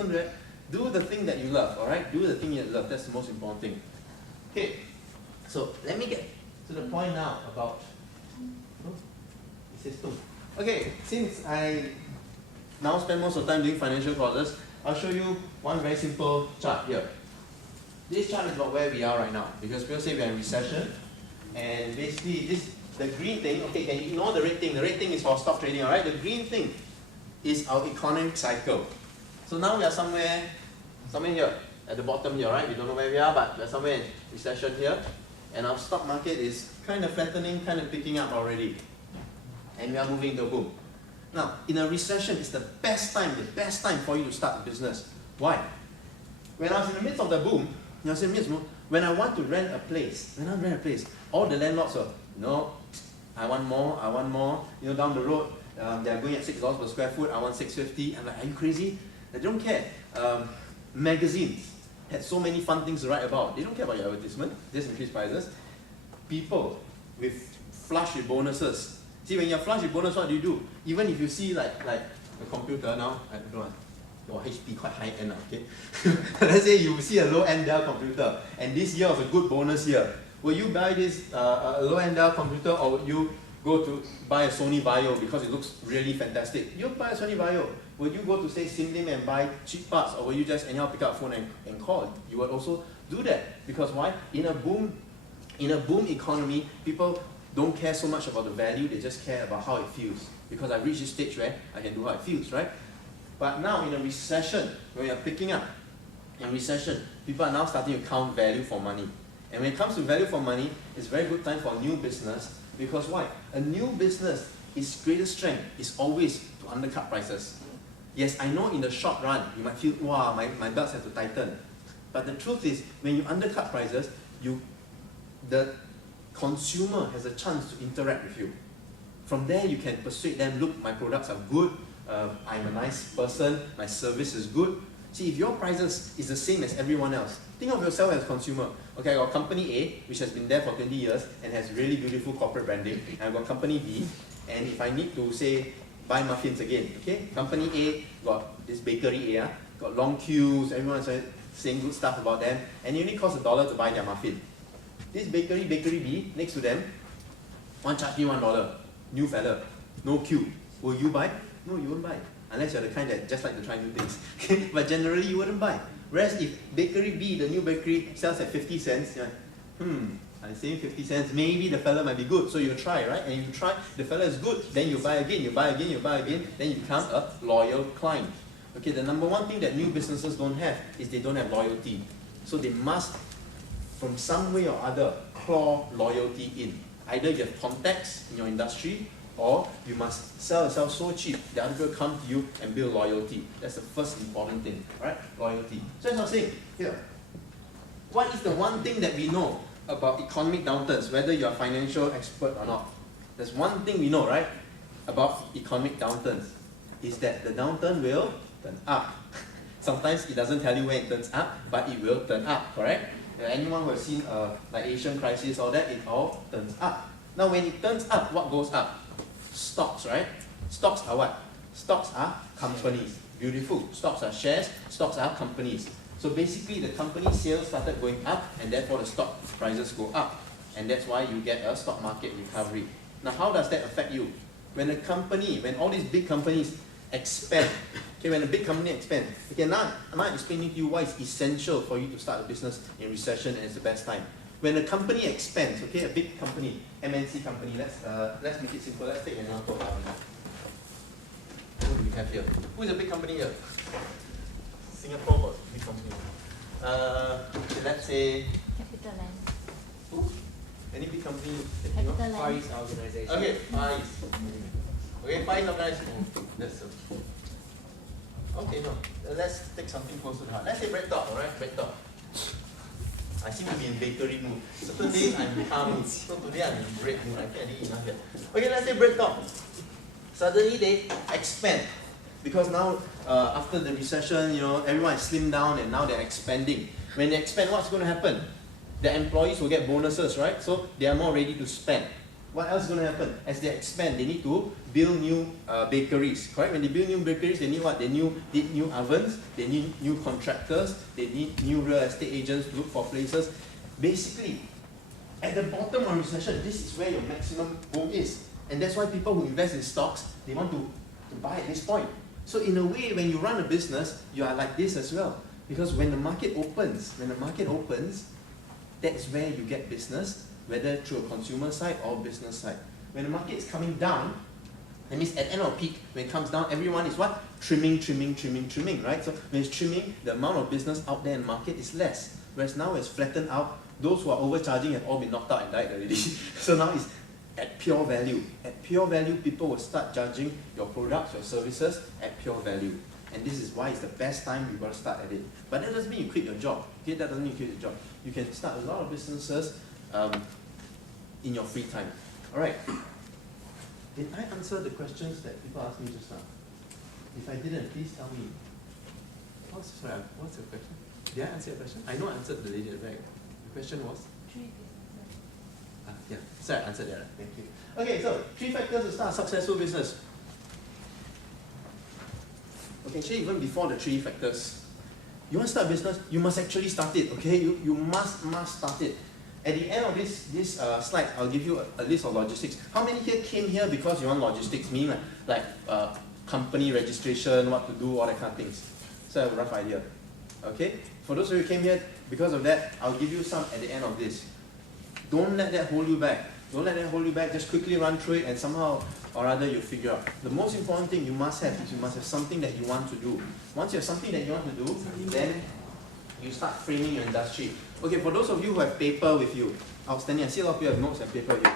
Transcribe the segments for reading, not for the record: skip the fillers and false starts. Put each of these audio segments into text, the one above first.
on that. Do the thing that you love, alright? Do the thing you love, that's the most important thing. Okay, so let me get to the point now about, it says 2. Okay, since I now spend most of the time doing financial courses, I'll show you one very simple chart here. This chart is about where we are right now, because people say we're in recession, and basically the green thing, okay, can you ignore the red thing? The red thing is for stock trading, alright? The green thing is our economic cycle. So now we are somewhere here, at the bottom here, right? We don't know where we are, but we're somewhere in recession here. And our stock market is kind of flattening, kind of picking up already. And we are moving to a boom. Now, in a recession, it's the best time for you to start a business. Why? When I was in the midst of the boom, when I want to rent a place, all the landlords are, no, I want more, down the road, they're going at $6 per square foot, I want $6.50. I'm like, are you crazy? They don't care. Magazines had so many fun things to write about. They don't care about your advertisement, just increase prices. People with flush with bonuses. See, when you're flush with bonus, what do you do? Even if you see like a computer now, I don't know, your HP quite high end, okay? Let's say you see a low-end Dell computer, and this year was a good bonus year. Will you buy this low-end Dell computer, or would you go to buy a Sony Vaio because it looks really fantastic? You'll buy a Sony Vaio. Will you go to say Sim and buy cheap parts, or will you just anyhow pick up a phone and call? You would also do that, because why? In a boom economy, people don't care so much about the value, they just care about how it feels. Because I've reached this stage where I can do how it feels, right? But now in a recession, when we are picking up, in recession, people are now starting to count value for money. And when it comes to value for money, it's a very good time for a new business, because why? A new business, its greatest strength is always to undercut prices. Yes, I know in the short run, you might feel, wow, my belts have to tighten. But the truth is, when you undercut prices, the consumer has a chance to interact with you. From there, you can persuade them, look, my products are good, I'm a nice person, my service is good. See, if your prices is the same as everyone else, think of yourself as a consumer. Okay, I got company A, which has been there for 20 years and has really beautiful corporate branding. And I've got company B, and if I need to say, buy muffins again, okay? Company A got this bakery A, got long queues, everyone's saying good stuff about them, and it only costs $1 to buy their muffin. This bakery B, next to them, one charge me $1. New fella, no queue. Will you buy? No, you won't buy. Unless you're the kind that just like to try new things. Okay? But generally, you wouldn't buy. Whereas if bakery B, the new bakery, sells at 50 cents, you're like, I'm saying 50 cents, maybe the fella might be good. So you try, right? And if you try, the fella is good, then you buy again, then you become a loyal client. Okay, the number one thing that new businesses don't have is they don't have loyalty. So they must, from some way or other, claw loyalty in. Either you have contacts in your industry, or you must sell yourself so cheap that other people come to you and build loyalty. That's the first important thing, right? Loyalty. So as I was saying, here, what is the one thing that we know about economic downturns, whether you're a financial expert or not? There's one thing we know, right, about economic downturns, is that the downturn will turn up. Sometimes it doesn't tell you when it turns up, but it will turn up, correct? Anyone who has seen like Asian crisis, all that, it all turns up. Now when it turns up, what goes up? Stocks, right? Stocks are what? Stocks are companies. Beautiful. Stocks are shares, stocks are companies. So basically the company sales started going up, and therefore the stock prices go up. And that's why you get a stock market recovery. Now how does that affect you? When when all these big companies expand, okay, when a big company expands, okay, now I'm explaining to you why it's essential for you to start a business in recession, and it's the best time. When a company expands, okay, a big company, MNC company, let's make it simple. Let's take an example. Who do we have here? Who is a big company here? Singapore was a big company. Let's say CapitaLand. Who? Any big company? CapitaLand. Far East Organization. Okay, Far East. Okay, Far East Organization. That's okay, no. Let's take something closer to heart. Let's say BreadTalk, alright? BreadTalk. I seem to be in bakery mood. Certain days I'm in car mood. So today I'm in bread mood. I think I didn't eat enough yet. Okay, let's say BreadTalk. Suddenly they expand. Because now, after the recession, everyone is slimmed down and now they're expanding. When they expand, what's going to happen? The employees will get bonuses, right? So they are more ready to spend. what else is going to happen? As they expand, they need to build new bakeries, correct? When they build new bakeries, they need what? They need new ovens, they need new contractors, they need new real estate agents to look for places. Basically, at the bottom of recession, this is where your maximum boom is. And that's why people who invest in stocks, they want to buy at this point. So in a way, when you run a business, you are like this as well. Because when the market opens, that's where you get business, whether through a consumer side or business side. When the market is coming down, that means at the end of peak, when it comes down, everyone is what? Trimming, right? So when it's trimming, the amount of business out there in the market is less. Whereas now it's flattened out, those who are overcharging have all been knocked out and died already. So now it's at pure value. At pure value, people will start judging your products, your services at pure value. And this is why it's the best time you've got to start at it. But that doesn't mean you quit your job. Okay, that doesn't mean you quit your job. You can start a lot of businesses in your free time. Alright. Did I answer the questions that people asked me just now? If I didn't, please tell me. What's your question? Did I answer your question? I know I answered the lady at the back. The question was? 3 businesses. Yeah, sorry, I answered that. Thank you. Okay, so 3 factors to start a successful business. Okay, actually even before the 3 factors, you want to start a business, you must actually start it, okay? You must start it. At the end of this slide, I'll give you a list of logistics. How many here came here because you want logistics, meaning like company registration, what to do, all that kind of things? So I have a rough idea. Okay? For those of you who came here because of that, I'll give you some at the end of this. Don't let that hold you back. Don't let that hold you back. Just quickly run through it and somehow or other you'll figure out. The most important thing you must have is you must have something that you want to do. Once you have something that you want to do, then you start framing your industry. Okay, for those of you who have paper with you, outstanding. I see a lot of you have notes and paper with you.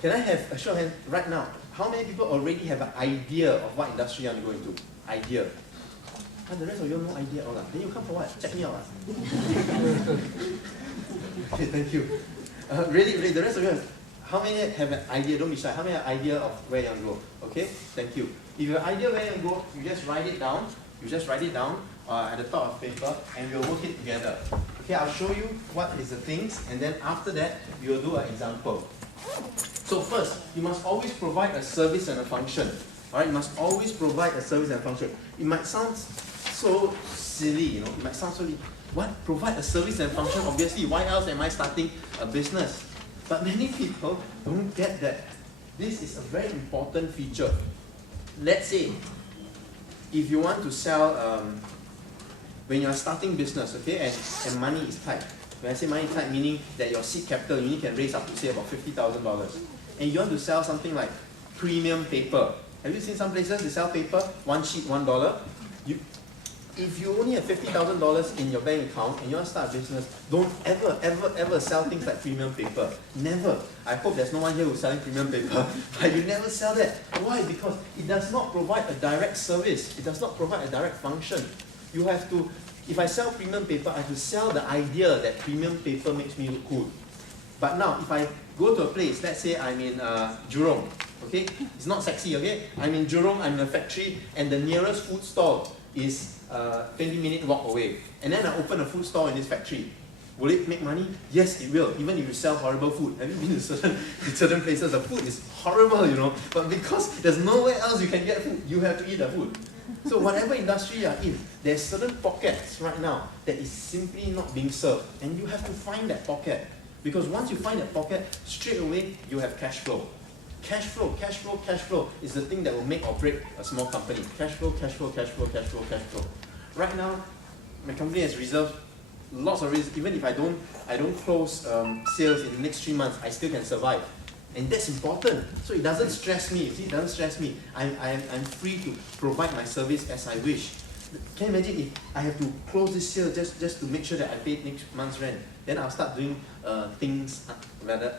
Can I have a show of hands right now? How many people already have an idea of what industry you want to go into? Idea. And the rest of you have no idea. Then you come for what? Check me out. Okay, thank you. Really, the rest of you have, how many have an idea? Don't be shy. How many have an idea of where you want to go? Okay, thank you. If you have an idea where you want to go, you just write it down. At the top of paper, and we'll work it together. Okay, I'll show you what is the things, and then after that, we will do an example. So first, you must always provide a service and a function. Alright, you must always provide a service and function. It might sound so silly, It might sound so silly. What? Provide a service and function? Obviously, why else am I starting a business? But many people don't get that. This is a very important feature. Let's say, if you want to sell, when you are starting business, okay, and money is tight. When I say money is tight, meaning that your seed capital, you can raise up to say about $50,000. And you want to sell something like premium paper. Have you seen some places they sell paper, 1 sheet, $1? If you only have $50,000 in your bank account and you want to start a business, don't ever sell things like premium paper. Never. I hope there's no one here who's selling premium paper. But you never sell that. Why? Because it does not provide a direct service. It does not provide a direct function. You have to, if I sell premium paper, I have to sell the idea that premium paper makes me look cool. But now, if I go to a place, let's say I'm in Jurong, okay? It's not sexy, okay? I'm in Jurong, I'm in a factory, and the nearest food stall is 20-minute walk away. And then I open a food stall in this factory. Will it make money? Yes, it will. Even if you sell horrible food. Have you been to certain places? The food is horrible, But because there's nowhere else you can get food, you have to eat the food. So whatever industry you're in, there's certain pockets right now that is simply not being served. And you have to find that pocket. Because once you find that pocket, straight away you have cash flow. Cash flow is the thing that will make or break a small company. Cash flow. Right now, my company has reserved lots of reasons. Even if I don't close sales in the next 3 months, I still can survive. And that's important. So it doesn't stress me. See, it doesn't stress me. I'm free to provide my service as I wish. Can you imagine if I have to close this sale just to make sure that I pay next month's rent? Then I'll start doing things rather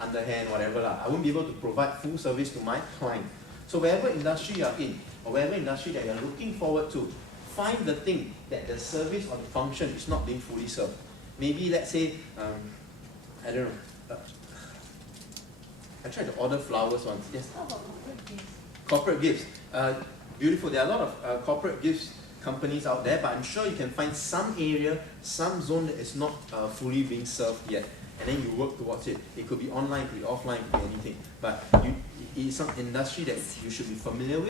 underhand, whatever. I won't be able to provide full service to my client. So wherever industry you are in, or wherever industry that you are looking forward to, find the thing that the service or the function is not being fully served. Maybe let's say, I don't know, I tried to order flowers once. Yes? How about corporate gifts? Corporate gifts. Beautiful. There are a lot of corporate gifts companies out there, but I'm sure you can find some area, some zone that is not fully being served yet. and then you work towards it. It could be online, it could be offline, it could be anything. But it's some industry that you should be familiar with.